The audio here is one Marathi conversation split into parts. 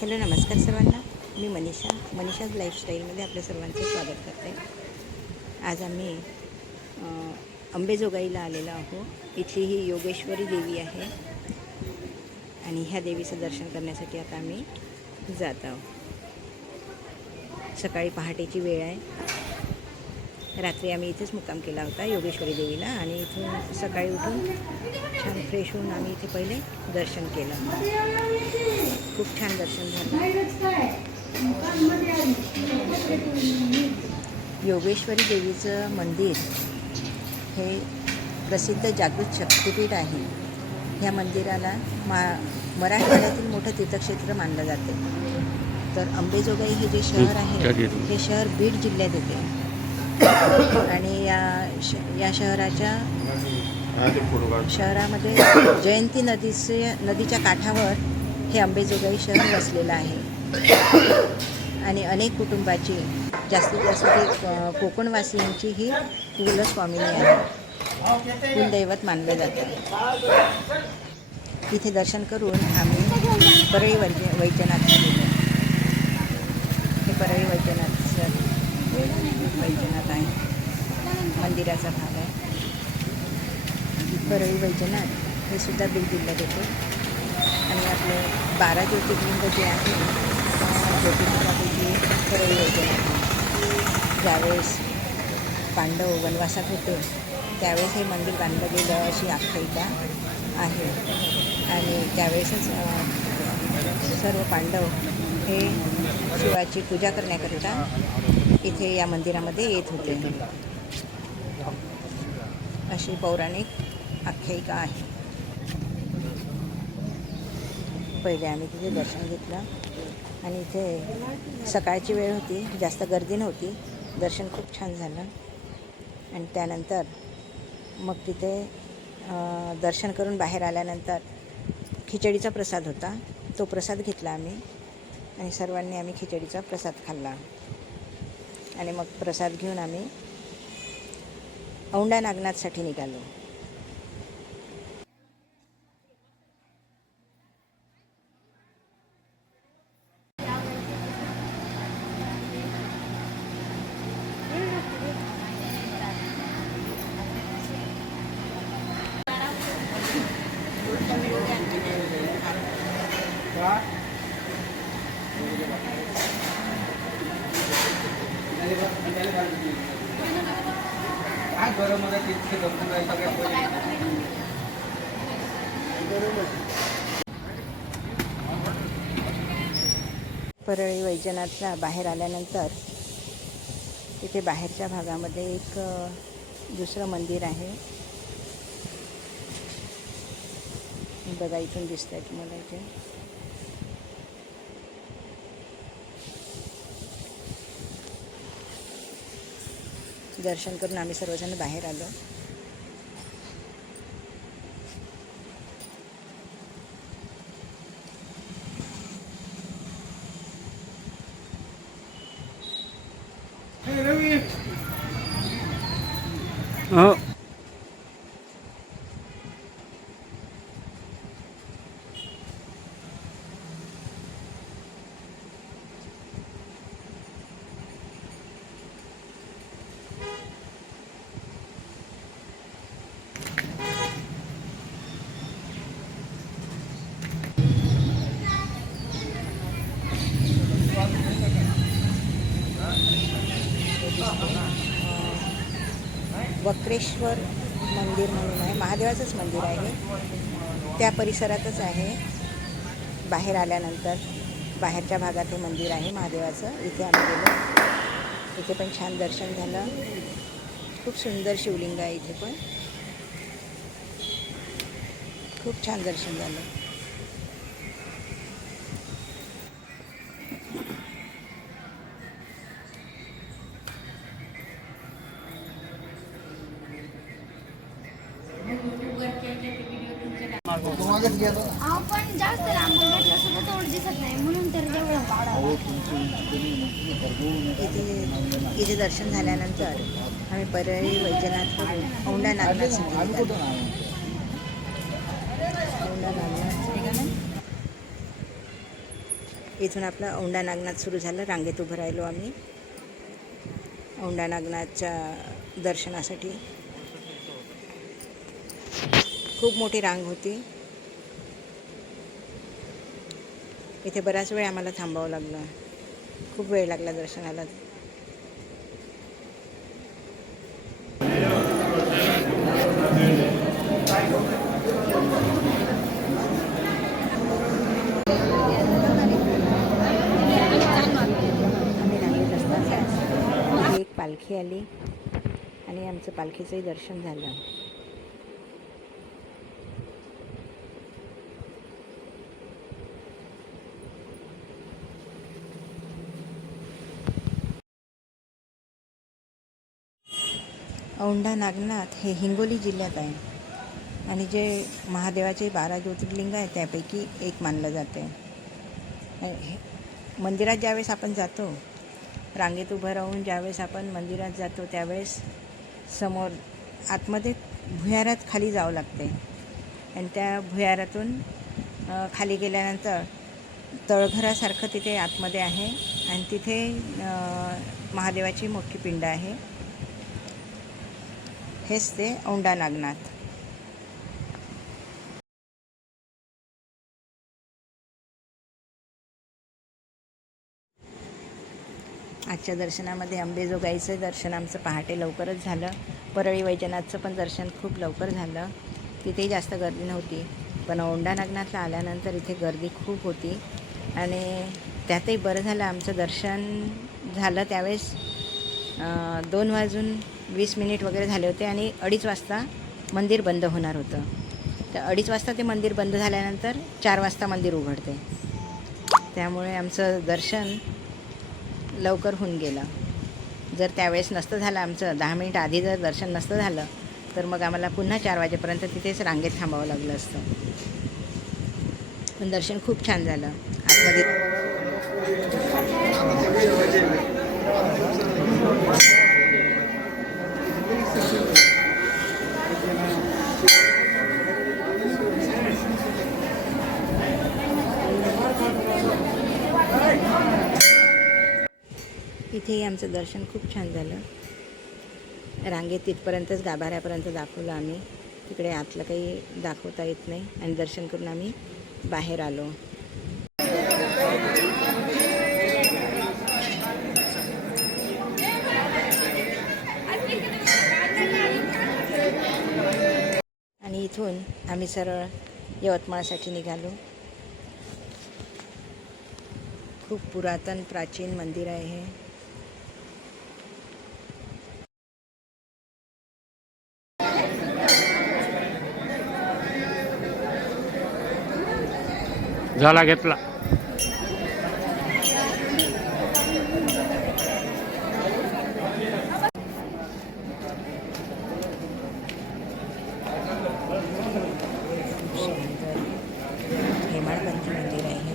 हॅलो, नमस्कार सर्वांना. मी मनीषाज लाईफस्टाईलमध्ये आपल्या सर्वांचं स्वागत करते. आज आम्ही अंबेजोगाईला आलेलो आहोत. इथली ही योगेश्वरी देवी आहे आणि ह्या देवीचं दर्शन करण्यासाठी आता आम्ही जात आहोत. सकाळी पहाटेची वेळ आहे. रात्री आम्ही इथेच मुक्काम केला होता योगेश्वरी देवीला आणि इथून सकाळी उठून छान फ्रेश होऊन आम्ही इथे पहिले दर्शन केलं. खूप छान दर्शन झालं. योगेश्वरी देवीचं मंदिर हे प्रसिद्ध जागृत शक्तिपीठ आहे. ह्या मंदिराला मराठवाड्यातील मोठं तीर्थक्षेत्र मानलं जाते. तर अंबेजोगाई हे जे शहर आहे हे शहर बीड जिल्ह्यात येते आणि या शहरामध्ये जयंती नदीच्या काठावर हे अंबेजोगाई शहर वसलेलं आहे आणि अनेक कुटुंबाची जास्तीत जास्त कोकणवासियांची ही कुलस्वामिनी आहे. कुलदैवत मानलं जातं. इथे दर्शन करून आम्ही परळी वैजनाथला गेलो. हे परळी वैजनाथ आहे, मंदिराचा भाग आहे. परळी वैजनाथ हे सुद्धा बीड जिल्ह्यात येते आणि आपले 12 ज्योतिर्लिंग जे आहे ज्योतिर्लिंगापैकी परळी वैजनाथ. ज्यावेळेस पांडव वनवासात होते त्यावेळेस हे मंदिर बांधलं गेलं अशी आख्यायिका आहे आणि त्यावेळेसच सर्व पांडव हे शिवाची पूजा करण्याकरिता इथे या मंदिरामध्ये येत होते अशी पौराणिक आख्यायिका आहे. पहिले आम्ही तिथे दर्शन घेतलं आणि इथे सकाळची वेळ होती, जास्त गर्दी नव्हती. दर्शन खूप छान झालं आणि त्यानंतर मग तिथे दर्शन करून बाहेर आल्यानंतर खिचडीचा प्रसाद होता. तो प्रसाद घेतला आम्ही आणि सर्वांनी आम्ही खिचडीचा प्रसाद खाल्ला आणि मग प्रसाद घेऊन आम्ही औंढा नागनाथसाठी निघालो. परळी वैजनाथला बाहेर आल्यानंतर तिथे बाहेरच्या भागामध्ये एक दुसरं मंदिर आहे. बघा, इथून दिसत आहे तुम्हाला. इथे दर्शन करून आम्ही सर्वजण बाहेर आलो. वक्रेश्वर मंदिर म्हणून आहे, महादेवाचंच मंदिर आहे. त्या परिसरातच आहे. बाहेर आल्यानंतर बाहेरच्या भागात हे मंदिर आहे महादेवाचं. इथे आम्ही गेलो. इथे पण छान दर्शन झालं. खूप सुंदर शिवलिंग आहे. इथे पण खूप छान दर्शन झालं. आपण जास्त लांब सुद्धा तेवढं दिसत नाही म्हणून तर इथे दर्शन झाल्यानंतर आम्ही परळी वैजनाथ करून औंढा नागनाथसाठी निघालो. औंढा नागनाथ इथून आपलं औंढा नागनाथ सुरू झालं. रांगेत उभं राहिलो आम्ही औंढा नागनाथच्या दर्शनासाठी. खूप मोठी रांग होती. इथे बराच वेळ आम्हाला थांबावं लागलं. खूप वेळ लागला दर्शनाला. आम्ही रांगेत असताना इथे एक पालखी आली आणि आमचं पालखीचंही दर्शन झालं. औंढा नागनाथ हे हिंगोली जिल्ह्यात आहे आणि जे महादेवाचे 12 ज्योतिर्लिंग आहे त्यापैकी एक मानलं जाते. मंदिरात ज्यावेळेस आपण जातो, रांगेत उभं राहून ज्यावेळेस आपण मंदिरात जातो त्यावेळेस समोर आतमध्ये भुयारात खाली जावं लागते आणि त्या भुयारातून खाली गेल्यानंतर तळघरासारखं तिथे आतमध्ये आहे आणि तिथे महादेवाची मोठी पिंड आहे. हेच ते औंढा नागनाथ. आजच्या दर्शनामध्ये अंबेजोगाईचं दर्शन आमचं पहाटे लवकरच झालं. परळी वैजनाथचं पण दर्शन खूप लवकर झालं. तिथेही जास्त गर्दी नव्हती, पण औंढा नागनाथला आल्यानंतर इथे गर्दी खूप होती आणि त्यातही बरं झालं आमचं दर्शन झालं त्यावेळेस 2:20 वगैरे झाले होते आणि 2:30 वाजता मंदिर बंद होणार होतं. तर 2:30 वाजता ते मंदिर बंद झाल्यानंतर 4 वाजता मंदिर उघडते. त्यामुळे आमचं दर्शन लवकर होऊन गेलं. जर त्यावेळेस नसतं झालं आमचं 10 मिनिट आधी जर दर्शन नसतं झालं तर मग आम्हाला पुन्हा 4 वाजेपर्यंत तिथेच रांगेत थांबावं लागलं असतं. पण दर्शन खूप छान झालं. आतमध्ये इथेही आमचं दर्शन खूप छान झालं. रांगेत तिथपर्यंतच गाभाऱ्यापर्यंत दाखवलं आम्ही. तिकडे आतलं काही दाखवता येत नाही आणि दर्शन करून आम्ही बाहेर आलो. आणि इथून आम्ही सरळ यवतमाळसाठी निघालो. खूप पुरातन प्राचीन मंदिर आहे हे. झाला घेतला. हेमाडपंथी मंदिर आहे.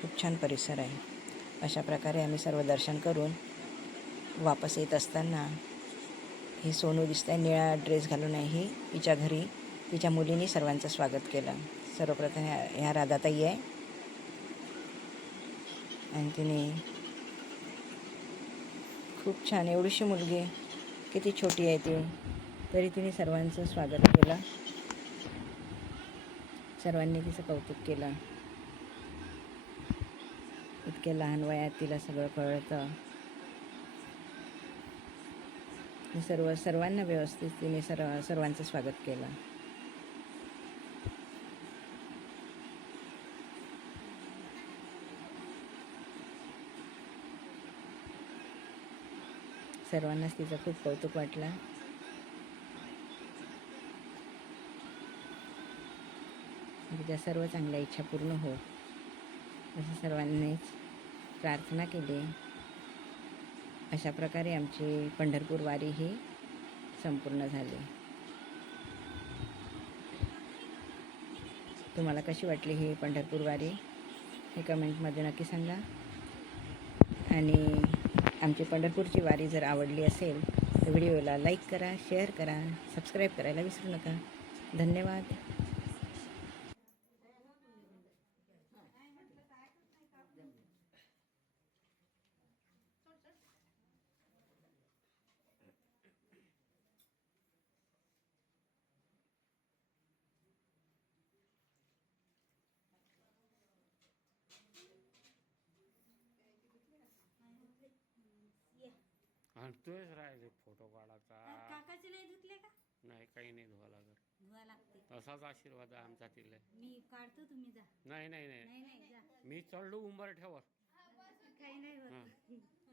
खूप छान परिसर आहे. अशा प्रकारे आम्ही सर्व दर्शन करून वापस येत असताना ही सोनू दिसते निळा ड्रेस घालून आहे. ही तिच्या घरी तिच्या मुलीने सर्वांचं स्वागत केलं. सर्वप्रथम ह्या राधाताई आहे आणि तिने खूप छान एवढीशी मुलगी किती छोटी आहे ती तरी तिने सर्वांचं स्वागत केलं. सर्वांनी तिचं कौतुक केलं. इतक्या लहान वयात तिला सगळं कळतं. सर्वांना व्यवस्थित तिने सर्वांचं स्वागत केलं. सर्वांनाच तिचं खूप कौतुक वाटलं. तिच्या सर्व चांगल्या इच्छा पूर्ण हो असं सर्वांनीच प्रार्थना केली. अशा प्रकारे आमची पंढरपूर वारी ही संपूर्ण झाली. तुम्हाला कशी वाटली ही पंढरपूर वारी हे कमेंटमध्ये नक्की सांगा. आणि आमची पंढरपूरची वारी जर आवडली असेल तर व्हिडिओला लाईक करा, शेअर करा, सबस्क्राईब करायला विसरू नका. धन्यवाद. म्हणतोयच राहिले फोटो काढायचा. काकाचे नाही धुतले का? नाही, काही नाही धुवा लागत. धुवा लागते. तसाच आशीर्वाद आहे आमचा तिला. मी काढतो, तुम्ही जा. नाही नाही नाही, नाही नाही जा. मी चढलो उंबरठ्यावर. काही नाही हं. होत.